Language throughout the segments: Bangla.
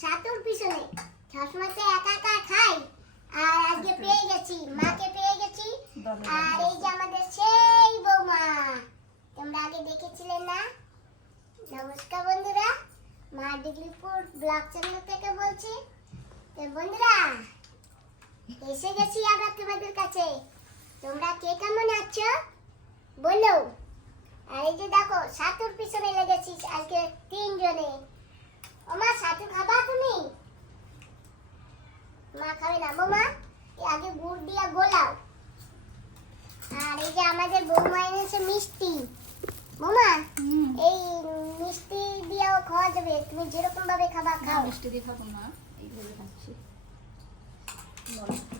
সাতুর পিছনে। সবসময় তো একা একা খাই। আর আজকে পেয়ে গেছি, মাকে পেয়ে গেছি। আর এই যে আমাদের সেই বৌমা। তোমরা আগে দেখেছিলে না? নমস্কার বন্ধুরা। মা ডিগ্রিপুর ব্লগ চ্যানেল থেকে বলছি। তো বন্ধুরা, এসে গেছি আমরা তোমাদের কাছে। তোমরা কে কেমন আছো? বলো। আর এই যে দেখো, সাতুর পিছনে লেগেছি আজকে তিনজনে। ও মা সাতু খাবা তুমি মা খাবে না বৌমা এই আগে গুড় দিয়া গোলাও আর এই যে আমাদের বৌমা এনেছে মিষ্টি বৌমা এই মিষ্টি দিয়েও খাওয়া যাবে তুমি যেরকম ভাবে খাবা খাও মিষ্টি দিয়ে খাব এইভাবে খাচ্ছি।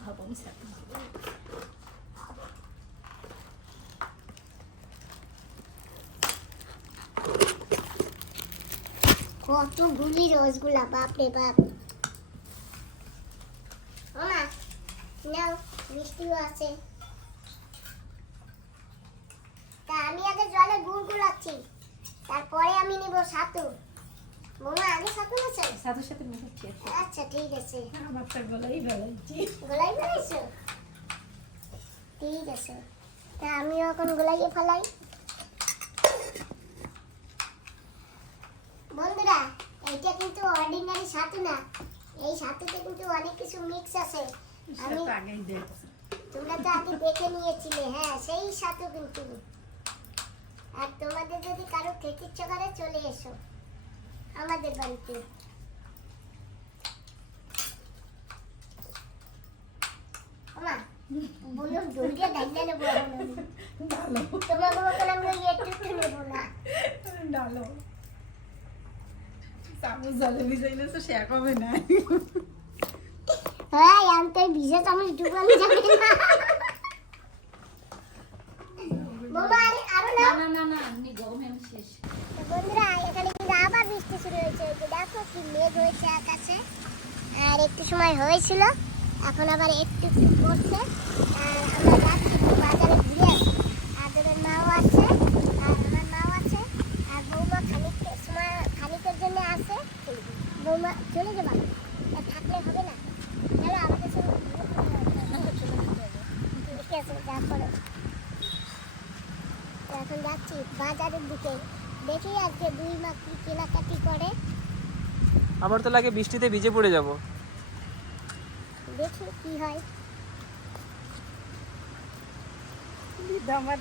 খাব, আমি রসগুলা বাপরে বাপ। ওমা নাও, মিষ্টিও আছে। তা আমি আগে জলে গুড় গুলাচ্ছি তারপরে আমি নিব সাতু মোমা আগে সাতু আছে সাথে সাথে মেশাচ্ছি আচ্ছা ঠিক আছে। আমারটা গলাই বেড়াচ্ছি গোলাই ফেলাইছো ঠিক আছে। তা আমিও এখন গোলাইয়ে ফেলাই। বন্ধুরা এইটা কিন্তু অর্ডিনারি ছাতু না। এই ছাতুতে কিন্তু অনেক কিছু মিক্স আছে। আমি আগেই দেখছি। তোমরা তো আগে দেখে নিয়েছিলে হ্যাঁ সেই ছাতু কিন্তু। আর তোমাদের যদি কারও খেতে ইচ্ছে করে চলে এসো। আমাদের বাড়িতে। নেব তোমার একটু নেব না। ডালো চামচ জলে ভিজাইলে তো হবে না। হ্যাঁ আমি তো ভিজে চামচ ডুবানো যাবে না। বাবা আরও না না না না না এমনি গরম আমি শেষ তো বন্ধুরা এখানে কিন্তু আবার বৃষ্টি শুরু হয়েছে যে মেঘ হয়েছে আকাশে, আর একটু সময় হয়েছিল, এখন আবার একটু একটু পড়ছে আর আমরা যাচ্ছি বাজারে ঘুরে আসি আদরের মাও আছে আর আমার মাও আছে আর বৌমা খানিক সময় খানিকের জন্য আছে বৌমা চলে যাবা তা থাকলে হবে না চলো আমাদের সঙ্গে ঘুরে ঠিক আছে যা করো তো এখন যাচ্ছি বাজারের দিকে দেখি আজকে দুই মা কি কেনাকাটি করে আমার তো লাগে বৃষ্টিতে ভিজে পড়ে যাব। দেখি কি হয়। আমার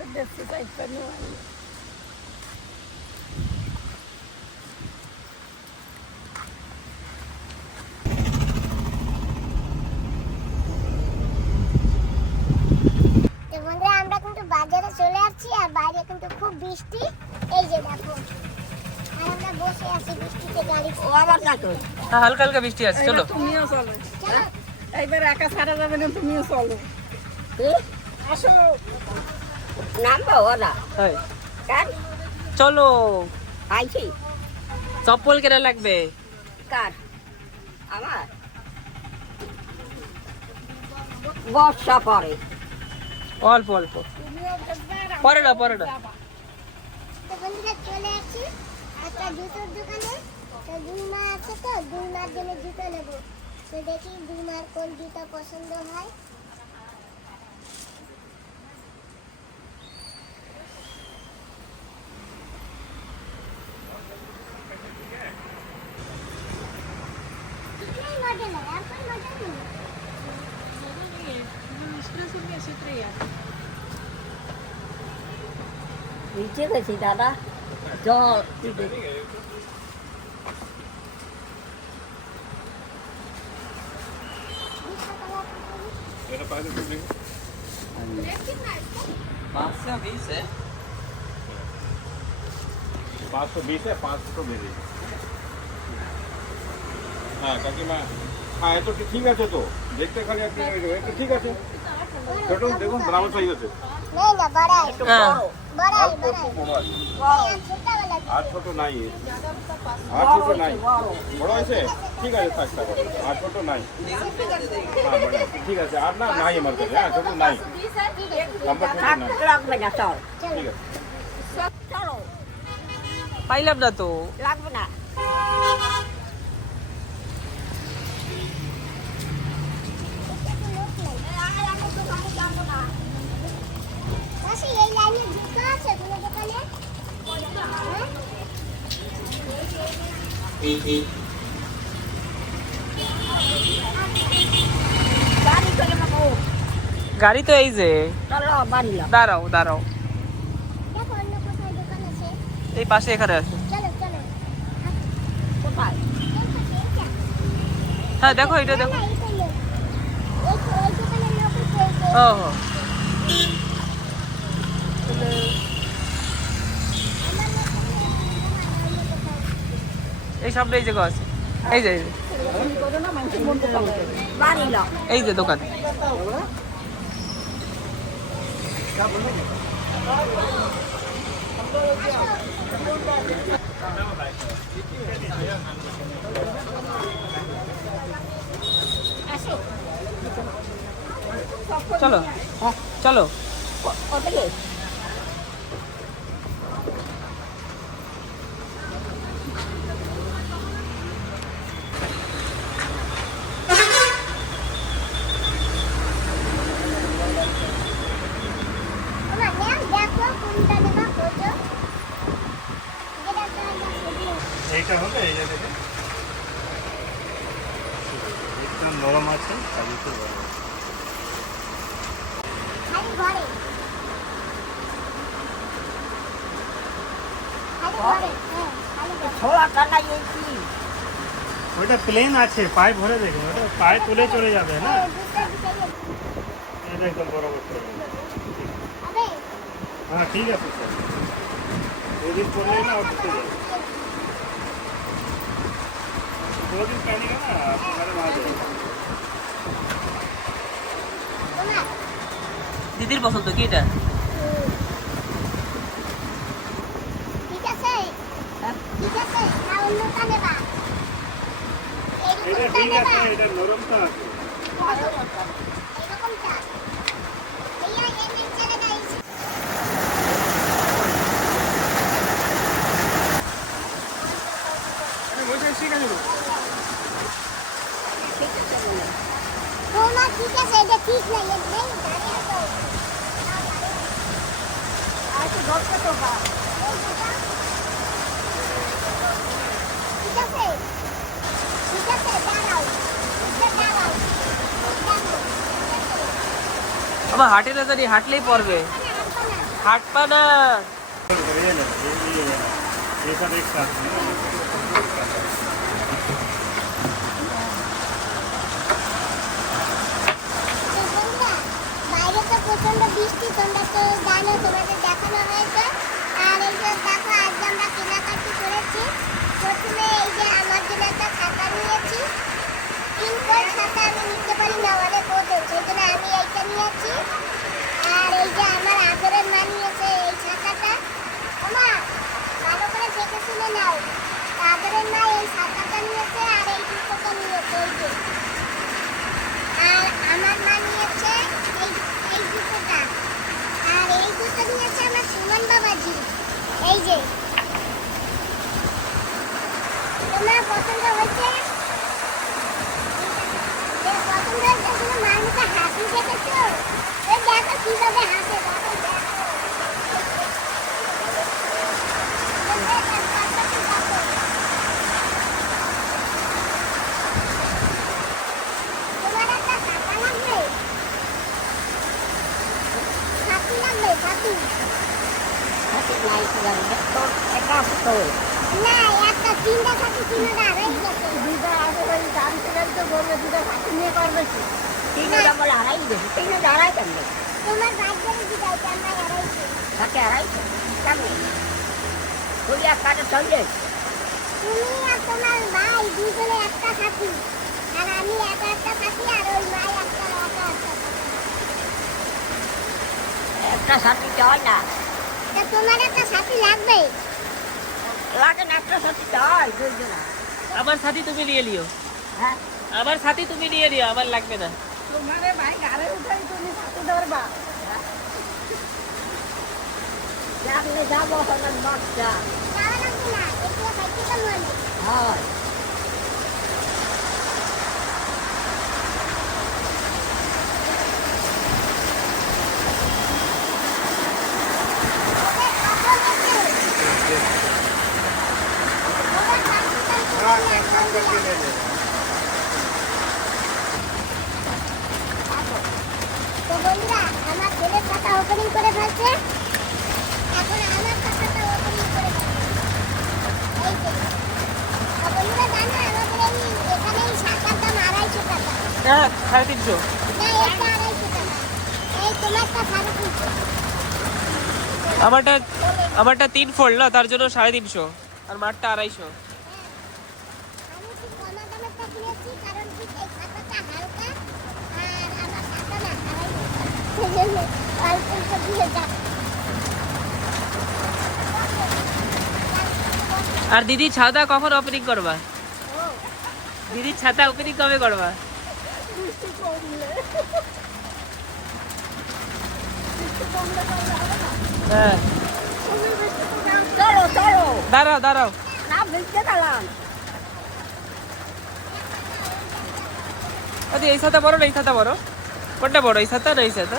কিন্তু বাজারে চলে আসছি আর বাইরে কিন্তু খুব বৃষ্টি। এই যে দেখো আর আমরা বসে আছি বৃষ্টিতে গাড়ি ও আবার কাটো হ্যাঁ হালকা হালকা বৃষ্টি আছে চলো। তুমিও চলো। চলো এইবার একা ছাড়া যাবে না তুমিও চলো। আসো। নামবো ওরা। এই, চলো। আইছি। চপ্পল কেনা লাগবে। কার? আমার? বর্ষা পরে। অল্প অল্প। পরে না পরে না চলে আসছি একটা জুতোর দোকানে তো দুই মা আছে তো দুই মার জন্য জুতো নেব। তো দেখি দুই মার কোন জুতো পছন্দ হয়। আর কোন মডেল নেই? নিচে গেছি দাদা জল দুশো টাকা করে। পাঁচশো বিশ पाँच सौ बीस है पाँच सौ दे दीजिए হ্যাঁ কাকিমা হ্যাঁ এত কি ঠিক আছে তো দেখতে খালি আপনি একটু ঠিক আছে ছোট দেখুন ব্রাউন সাইজ আছে নেই না বড়াই হ্যাঁ বড়াই অল্প বড়াই একটু বড় আছে এই ছোটবেলা আর ছোট নাই। আর ছোট নাই। বড় হয়েছে? ঠিক আছে থাক থাক। আর ছোট নাই। ঠিক আছে আর না নাই আমার কাছে। হ্যাঁ ছোট নাই। নাম্বার ঠিক আছে। পাইলাম না তো। লাগবে না। এই লাইনে ঢুকা গাড়ি তো এই যে। দাঁড়াও দাঁড়াও এই পাশে এখানে আছে। হ্যাঁ দেখো, এটা দেখো ও হো আমার লোক তো নেই, অন্য কোথাও। এই সামনে এই যে আছে। এই যে এই যে, বাড়ি যাও। এই যে দোকান। চলো চলো ও- ওদিকে আমার ম্যাম দেখো কোনটা নেবা খোঁজো যেটা তোমার খোঁজো এইটা হবে এই যে দেখে একদম নরম আছে সাজিতে বড় খালি ঘরে খালি ঘরে হ্যাঁ খালি ঘরে ছোড়া টানা গেছি ওইটা প্লেন আছে পায়ে ভরে দেখুন ওটা পায়ে তুলে চলে যাবে না এই দুটো দিকে গিয়ে- এটা একদম বরাবর করে দেবে। হবে হ্যাঁ ঠিক আছে স্যার দুদিন পড়লে না ওর ঢুকে যাবে दो दिन पहनेगा ना आपको मैडम आ जाएगा তোমার দিদির পছন্দ কি এটা? ঠিক আছে ঠিক আছে না এটা ঠিক নেবা আবার হাঁটে না জানি হাঁটলেই পড়বে না হাঁটবো না হাঁটপা না ये ले ये ये ये ये सब एक साथ দেখানো হয়েছে। আর এই যে দেখো, আজকে আমরা কেনাকাটি করেছি। প্রথমে এই যে আমার জন্য একটা ছাতা নিয়েছি। তিনটার ছাতা আমি নিতে পারি না, অনেক ওজন সেই আর এই যে আমার আদরের মা নিয়েছে এই ছাতাটা ওমা আদরের মা এই ছাতাটা নিয়েছে আর এই দুটোটা নিয়েছে, এই আর আমার মা এই দুটোটা আর এই দুটো নিয়েছে আমার সুমন বাবাজি এই যে তোমার পছন্দ হয়েছে পছন্দ হয়েছে তুমি মার মুখে হাসি দেখেছ এই দেখো কীভাবে হাসে দেখো দেখো এই দেখো, দেখো, দেখো। তোমার একটা ছাতা লাগবে ছাতি লাগবে ছাতি হাতে নাই লাগবে তো একা তো না একটা তিনটা ছাতি তিনটা আড়াই গেছে দুটা আগে ওই জানতে জানতে বলবে দুটা হাতে নিয়ে করবে কি তিনটা বলে আড়াই গেছে তিনটা আড়াই কেন কেমন? তুমি আর তোমার ভাই দুজনে একটা সাথী আর আমি একা একটা সাথী আর ওই ভাই একটা একা একটা একটা সাথী হয় না। তা তোমার একটা সাথী লাগবে? লাগে না একটা হয় আমার সাথী তুমি নিয়ে নিও। হ্যাঁ? আমার সাথী তুমি নিয়ে নিও আমার লাগবে না। তোমার ভাই গাড়ি উঠাই তুমি সাথে ধরবা। আপনি যাব হঠাৎ বাচ্চা। হয়। তো বন্ধুরা আমার ছেলের খাতা ওপেনিং করে ফেলছে। তোমারটা সাড়ে তিনশো। আমারটা আমারটা তিন ফোল্ড না, তার জন্য সাড়ে তিনশো। আর মারটা আড়াইশো। আমি একটু কমা দামেরটা কিনেছি কারণ কি এই খাতাটা হালকা আর আমার খাতা না আড়াইশো সেজন্য অল্প অল্প দিয়ে যাক আর দিদি ছাতা কখন ওপেনিং করবা? দিদির ছাতা ওপেনিং কবে করবা? হ্যাঁ। দাঁড়াও দাঁড়াও। এই ছাতা বড় না, এই ছাতা বড় কোনটা বড় এই ছাতা না এই ছাতা?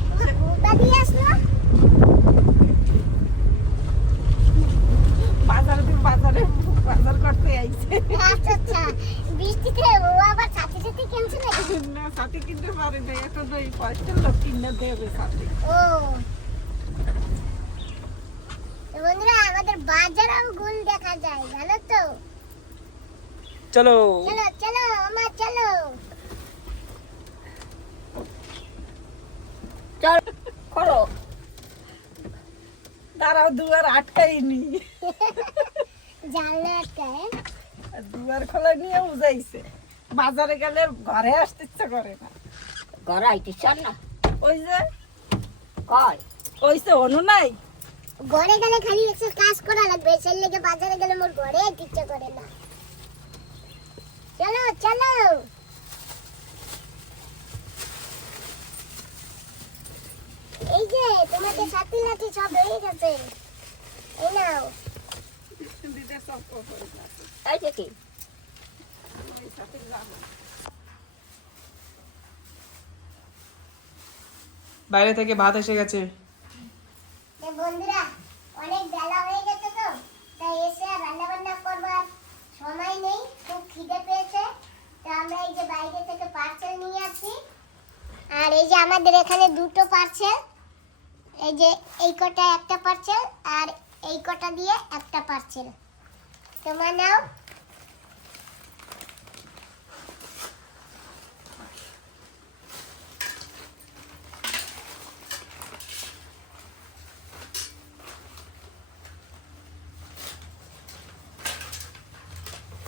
কোথা দিয়ে আসলো বাজারে তুমি বাজারে বাজার করতে আইছে। বৃষ্টিতে ও আবার সাথে কিনতে পারে না এখন ওই পয়সার লোক কিনে দেবে সাথে। ও। বন্ধুরা আমাদের বাজারেও গুল দেখা যায় জানো তো चलो চলো চলো আমার চলো চল। করো। দাঁড়াও দুয়ার আটকাইনি। জানলা আটকায় দুয়ার খোলা নিয়ে উজাইছে বাজারে গেলে ঘরে আসতে ইচ্ছা করে না। ঘরে আইতে চান না? ওই যে। কয় ওই যে অনু নাই। ঘরে গেলে খালি একটু কাজ করা লাগবে সেই লেগে বাজারে গেলে মোর ঘরে যেতে ইচ্ছে করে না। চলো চলো। এই যে তোমাদের সাথী নাতি সব হয়ে গেছে এই নাও। দিতে সব করে এই যে কি? বাইরে থেকে ভাত এসে গেছে। বন্ধুরা অনেক বেলা হয়ে গেছে তো তাই এসে রান্না বান্না করবার সময় নেই খুব খিদে পেয়েছে। তো আমরা এই যে বাইরে থেকে পার্সেল নিয়ে আসি। আর এই যে আমাদের এখানে দুটো পার্সেল এই যে এই কটা একটা পার্সেল আর এই কটা দিয়ে একটা পার্সেল তোমার নাও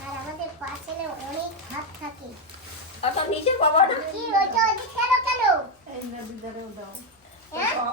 আর আমাদের পার্সেলে অনেক ভাত থাকে অত নিচে পাবো না কি ওইটা ওদিক কেন কেন এই নদীদারেও দাও হ্যাঁ অ-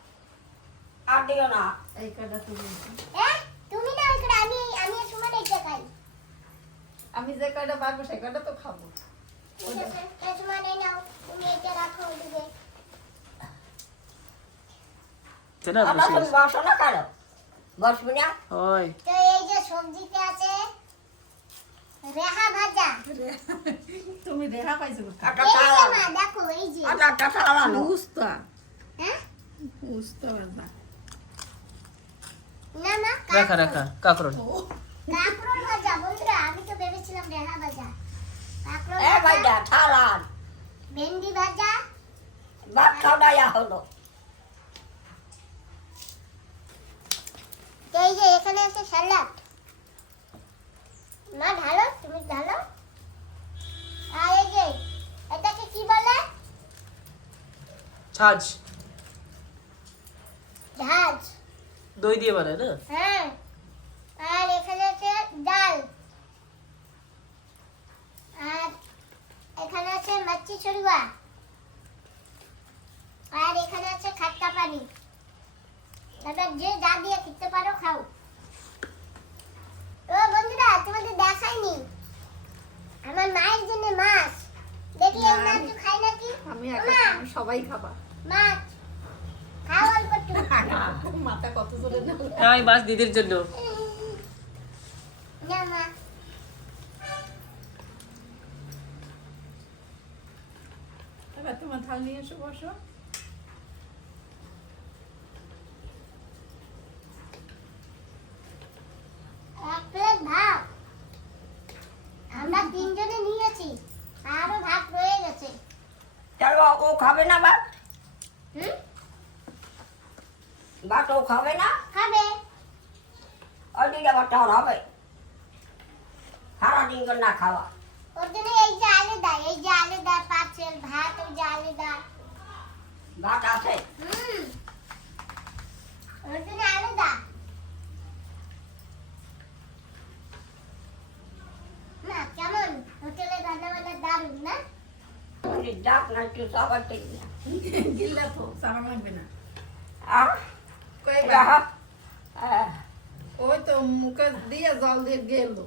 দিও না। এই কাটা তুমি তুমি না ওইটা আমি আমি সময় দেখতে খাই। আমি যে কাটা পারব সে কাটা তো খাব। তুমি রেহা পাইছো দেখো এই যে। উস্তা। উস্তা রাখা রাখা কাকরোল। কাঁকরোল। ভাজা বন্ধুরা আমি তো ভেবেছিলাম রেহা ভাজা। কাঁকরোল এ ভাজা থালান ভেন্ডি ভাজা ভাত খাওয়া হলো। এই যে এখানে আছে স্যালাড। মা ঢালো তুমি ঢালো। আর এই যে এটাকে কি বলে? ছাজ ঝাঁজ। দই দিয়ে বানায় না? হ্যাঁ। আর এখানে আছে ডাল। আর এখানে আছে মাছি ছড়ুয়া। আর এখানে আছে খাট্টা পানি। দাদা যে যা দিয়ে খেতে পারো খাও। ও বন্ধুরা তোমাদের দেখাইনি। আমার মায়ের জন্য মাছ। দেখি তো খাই নাকি? আমি সবাই খাবা। মাছ মাথা কত জোরে না আমি বাস দিদির জন্য। না মা এবার তোমার থাল নিয়ে এসো বসো এক প্লেট ভাত আমরা তিনজনে নিয়েছি আরও ভাত রয়ে গেছে চলো ও খাবে না ভাত হুম ভাত ও খাবে না খাবে ওই দিকে ভাতটা ওর হবে সারাদিন করে না খাওয়া ওর জন্য এই যে আলাদা এই যে আলাদা পার্সেল ভাত ওই যে আলাদা ভাত আছে হুম ওর জন্য আলাদা না কেমন হোটেলে রান্না বান্না দারুণ না ডাক না একটু সবার ঠিক না গিল্লা তো সারা লাগবে না আহ কই এটা বা- হাত আহ, ওই তো মুখে দিয়ে জল দিয়ে গেলো